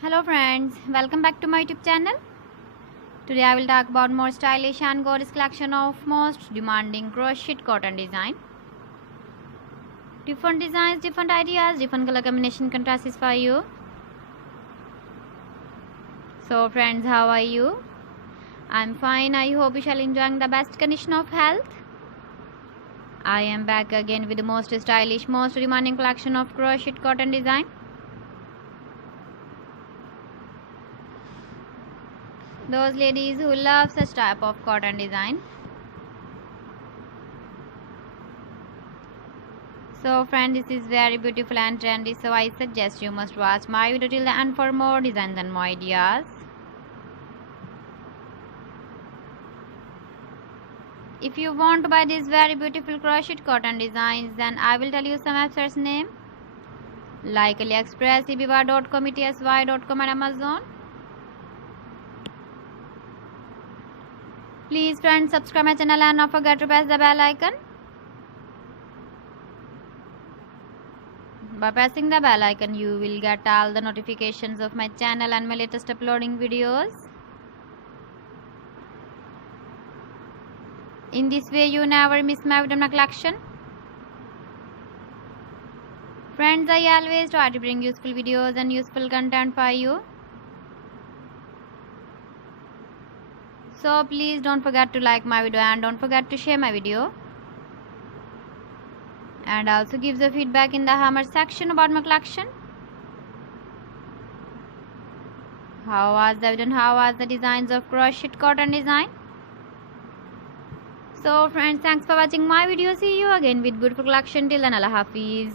Hello friends, welcome back to my YouTube channel. Today I will talk about more stylish and gorgeous collection of most demanding crochet cotton design. Different designs, different ideas, different color combination can satisfy you. So friends, how are you? I'm fine. I hope you shall enjoying the best condition of health. I am back again with the most stylish, most demanding collection of crochet cotton design. Those ladies who love such type of cotton design. So friend, this is very beautiful and trendy, so I suggest you must watch my video till the end for more designs and more ideas. If you want to buy these very beautiful crochet cotton designs, then I will tell you some websites name like AliExpress, eBay.com, ETSY.com and Amazon. Please friends, subscribe my channel and not forget to press the bell icon. By pressing the bell icon, you will get all the notifications of my channel and my latest uploading videos. In this way, you never miss my video collection. Friends, I always try to bring useful videos and useful content for you. So please don't forget to like my video and don't forget to share my video. And also give the feedback in the comment section about my collection. How was the video and how was the designs of crochet cotton design? So friends, thanks for watching my video. See you again with beautiful collection. Till then, Allah Hafiz.